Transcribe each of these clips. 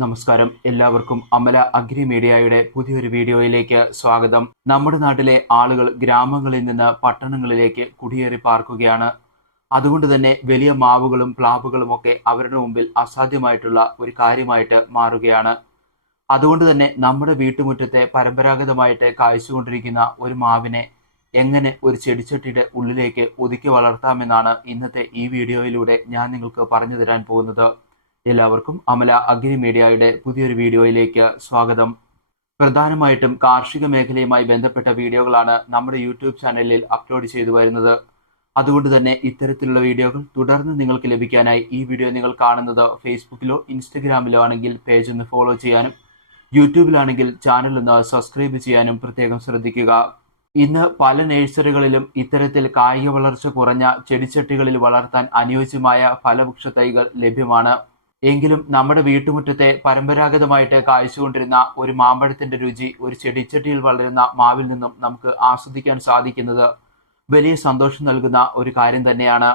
നമസ്കാരം. എല്ലാവർക്കും അമല അഗ്രി മീഡിയയുടെ പുതിയൊരു വീഡിയോയിലേക്ക് സ്വാഗതം. നമ്മുടെ നാട്ടിലെ ആളുകൾ ഗ്രാമങ്ങളിൽ നിന്ന് പട്ടണങ്ങളിലേക്ക് കുടിയേറി പാർക്കുകയാണ്. അതുകൊണ്ട് തന്നെ വലിയ മാവുകളും പ്ലാവുകളും ഒക്കെ അവരുടെ മുമ്പിൽ അസാധ്യമായിട്ടുള്ള ഒരു കാര്യമായിട്ട് മാറുകയാണ്. അതുകൊണ്ട് തന്നെ നമ്മുടെ വീട്ടുമുറ്റത്തെ പരമ്പരാഗതമായിട്ട് കായ്ച്ചുകൊണ്ടിരിക്കുന്ന ഒരു മാവിനെ എങ്ങനെ ഒരു ചെടിച്ചട്ടിയുടെ ഉള്ളിലേക്ക് ഒതുക്കി വളർത്താമെന്നാണ് ഇന്നത്തെ ഈ വീഡിയോയിലൂടെ ഞാൻ നിങ്ങൾക്ക് പറഞ്ഞു തരാൻ പോകുന്നത്. എല്ലാവർക്കും അമല അഗ്നി മീഡിയയുടെ പുതിയൊരു വീഡിയോയിലേക്ക് സ്വാഗതം. പ്രധാനമായിട്ടും കാർഷിക മേഖലയുമായി ബന്ധപ്പെട്ട വീഡിയോകളാണ് നമ്മുടെ യൂട്യൂബ് ചാനലിൽ അപ്ലോഡ് ചെയ്തു വരുന്നത്. അതുകൊണ്ട് തന്നെ ഇത്തരത്തിലുള്ള വീഡിയോകൾ തുടർന്ന് നിങ്ങൾക്ക് ലഭിക്കാനായി ഈ വീഡിയോ നിങ്ങൾ കാണുന്നത് ഫേസ്ബുക്കിലോ ഇൻസ്റ്റഗ്രാമിലോ ആണെങ്കിൽ പേജ് ഒന്ന് ഫോളോ ചെയ്യാനും യൂട്യൂബിലാണെങ്കിൽ ചാനൽ ഒന്ന് സബ്സ്ക്രൈബ് ചെയ്യാനും പ്രത്യേകം ശ്രദ്ധിക്കുക. ഇന്ന് പല നഴ്സറികളിലും ഇത്തരത്തിൽ കായിക വളർച്ച കുറഞ്ഞ ചെടിച്ചട്ടികളിൽ വളർത്താൻ അനുയോജ്യമായ ഫലവൃക്ഷ തൈകൾ ലഭ്യമാണ്. എങ്കിലും നമ്മുടെ വീട്ടുമുറ്റത്തെ പരമ്പരാഗതമായിട്ട് കായ്ച്ചുകൊണ്ടിരുന്ന ഒരു മാമ്പഴത്തിന്റെ രുചി ഒരു ചെടിച്ചട്ടിയിൽ വളരുന്ന മാവിൽ നിന്നും നമുക്ക് ആസ്വദിക്കാൻ സാധിക്കുന്നത് വലിയ സന്തോഷം നൽകുന്ന ഒരു കാര്യം തന്നെയാണ്.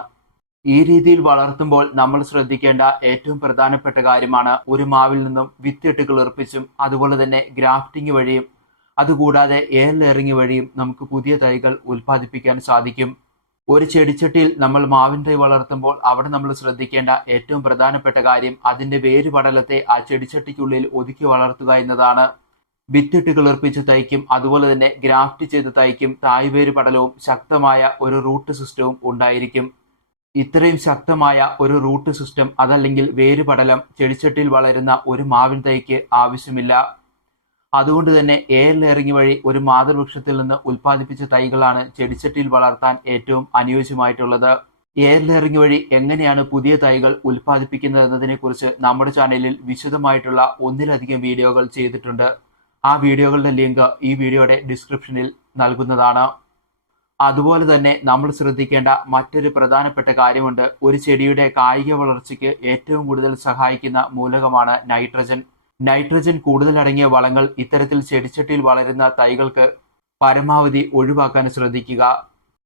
ഈ രീതിയിൽ വളർത്തുമ്പോൾ നമ്മൾ ശ്രദ്ധിക്കേണ്ട ഏറ്റവും പ്രധാനപ്പെട്ട കാര്യമാണ് ഒരു മാവിൽ നിന്നും വിത്തിട്ട് കിളിർപ്പിച്ചും അതുപോലെ തന്നെ ഗ്രാഫ്റ്റിംഗ് വഴിയും അതുകൂടാതെ എയർ ലെയറിംഗ് വഴിയും നമുക്ക് പുതിയ തൈകൾ ഉൽപ്പാദിപ്പിക്കാൻ സാധിക്കും. ഒരു ചെടിച്ചട്ടിയിൽ നമ്മൾ മാവിൻ തൈ വളർത്തുമ്പോൾ അവിടെ നമ്മൾ ശ്രദ്ധിക്കേണ്ട ഏറ്റവും പ്രധാനപ്പെട്ട കാര്യം അതിന്റെ വേര് പടലത്തെ ആ ചെടിച്ചട്ടിക്കുള്ളിൽ ഒതുക്കി വളർത്തുക എന്നതാണ്. വിത്തിട്ട് കിളിർപ്പിച്ച് തൈക്കും അതുപോലെ തന്നെ ഗ്രാഫ്റ്റ് ചെയ്ത് തൈക്കും തായ്വേര് പടലവും ശക്തമായ ഒരു റൂട്ട് സിസ്റ്റവും ഉണ്ടായിരിക്കും. ഇത്രയും ശക്തമായ ഒരു റൂട്ട് സിസ്റ്റം അതല്ലെങ്കിൽ വേര് പടലം ചെടിച്ചട്ടിയിൽ വളരുന്ന ഒരു മാവിൻ തൈക്ക് ആവശ്യമില്ല. അതുകൊണ്ട് തന്നെ ലെയറിംഗ് വഴി ഒരു മാതൃവൃക്ഷത്തിൽ നിന്ന് ഉൽപ്പാദിപ്പിച്ച തൈകളാണ് ചെടിച്ചട്ടിയിൽ വളർത്താൻ ഏറ്റവും അനുയോജ്യമായിട്ടുള്ളത്. ലെയറിംഗ് വഴി എങ്ങനെയാണ് പുതിയ തൈകൾ ഉൽപ്പാദിപ്പിക്കുന്നത് എന്നതിനെക്കുറിച്ച് നമ്മുടെ ചാനലിൽ വിശദമായിട്ടുള്ള ഒന്നിലധികം വീഡിയോകൾ ചെയ്തിട്ടുണ്ട്. ആ വീഡിയോകളുടെ ലിങ്ക് ഈ വീഡിയോയുടെ ഡിസ്ക്രിപ്ഷനിൽ നൽകുന്നതാണ്. അതുപോലെ തന്നെ നമ്മൾ ശ്രദ്ധിക്കേണ്ട മറ്റൊരു പ്രധാനപ്പെട്ട കാര്യമുണ്ട്. ഒരു ചെടിയുടെ കായിക വളർച്ചയ്ക്ക് ഏറ്റവും കൂടുതൽ സഹായിക്കുന്ന മൂലകമാണ് നൈട്രജൻ. നൈട്രജൻ കൂടുതലടങ്ങിയ വളങ്ങൾ ഇത്തരത്തിൽ ചെടിച്ചട്ടിയിൽ വളരുന്ന തൈകൾക്ക് പരമാവധി ഒഴിവാക്കാൻ ശ്രദ്ധിക്കുക.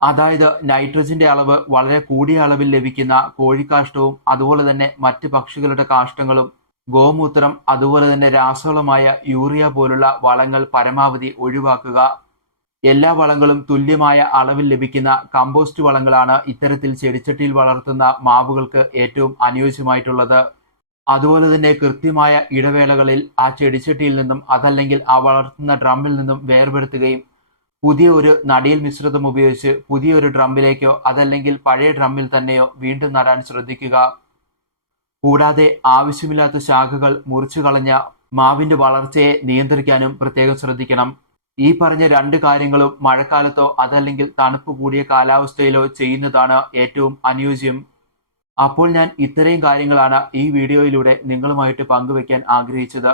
അതായത് നൈട്രജന്റെ അളവ് വളരെ കൂടിയ അളവിൽ ലഭിക്കുന്ന കോഴിക്കാഷ്ടവും അതുപോലെ തന്നെ മറ്റ് പക്ഷികളുടെ കാഷ്ടങ്ങളും ഗോമൂത്രം അതുപോലെ തന്നെ രാസവളമായ യൂറിയ പോലുള്ള വളങ്ങൾ പരമാവധി ഒഴിവാക്കുക. എല്ലാ വളങ്ങളും തുല്യമായ അളവിൽ ലഭിക്കുന്ന കമ്പോസ്റ്റ് വളങ്ങളാണ് ഇത്തരത്തിൽ ചെടിച്ചട്ടിയിൽ വളർത്തുന്ന മാവുകൾക്ക് ഏറ്റവും അനുയോജ്യമായിട്ടുള്ളത്. അതുപോലെ തന്നെ കൃത്യമായ ഇടവേളകളിൽ ആ ചെടിച്ചട്ടിയിൽ നിന്നും അതല്ലെങ്കിൽ ആ വളർത്തുന്ന ഡ്രമ്മിൽ നിന്നും വേർപെടുത്തുകയും പുതിയ ഒരു നടിയിൽ മിശ്രിതം ഉപയോഗിച്ച് പുതിയൊരു ഡ്രമ്മിലേക്കോ അതല്ലെങ്കിൽ പഴയ ഡ്രമ്മിൽ തന്നെയോ വീണ്ടും നടാൻ ശ്രദ്ധിക്കുക. കൂടാതെ ആവശ്യമില്ലാത്ത ശാഖകൾ മുറിച്ചു കളഞ്ഞ മാവിന്റെ വളർച്ചയെ നിയന്ത്രിക്കാനും പ്രത്യേകം ശ്രദ്ധിക്കണം. ഈ പറഞ്ഞ രണ്ട് കാര്യങ്ങളും മഴക്കാലത്തോ അതല്ലെങ്കിൽ തണുപ്പ് കൂടിയ കാലാവസ്ഥയിലോ ചെയ്യുന്നതാണ് ഏറ്റവും അനുയോജ്യം. അപ്പോൾ ഞാൻ ഇത്രയും കാര്യങ്ങളാണ് ഈ വീഡിയോയിലൂടെ നിങ്ങളുമായിട്ട് പങ്കുവെക്കാൻ ആഗ്രഹിച്ചത്.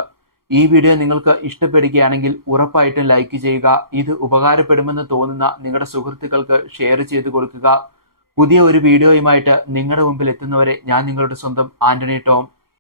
ഈ വീഡിയോ നിങ്ങൾക്ക് ഇഷ്ടപ്പെടുകയാണെങ്കിൽ ഉറപ്പായിട്ടും ലൈക്ക് ചെയ്യുക. ഇത് ഉപകാരപ്പെടുമെന്ന് തോന്നുന്ന നിങ്ങളുടെ സുഹൃത്തുക്കൾക്ക് ഷെയർ ചെയ്ത് കൊടുക്കുക. പുതിയ ഒരു വീഡിയോയുമായിട്ട് നിങ്ങളുടെ മുമ്പിൽ എത്തുന്നവരെ ഞാൻ നിങ്ങളുടെ സ്വന്തം ആന്റണി ടോം.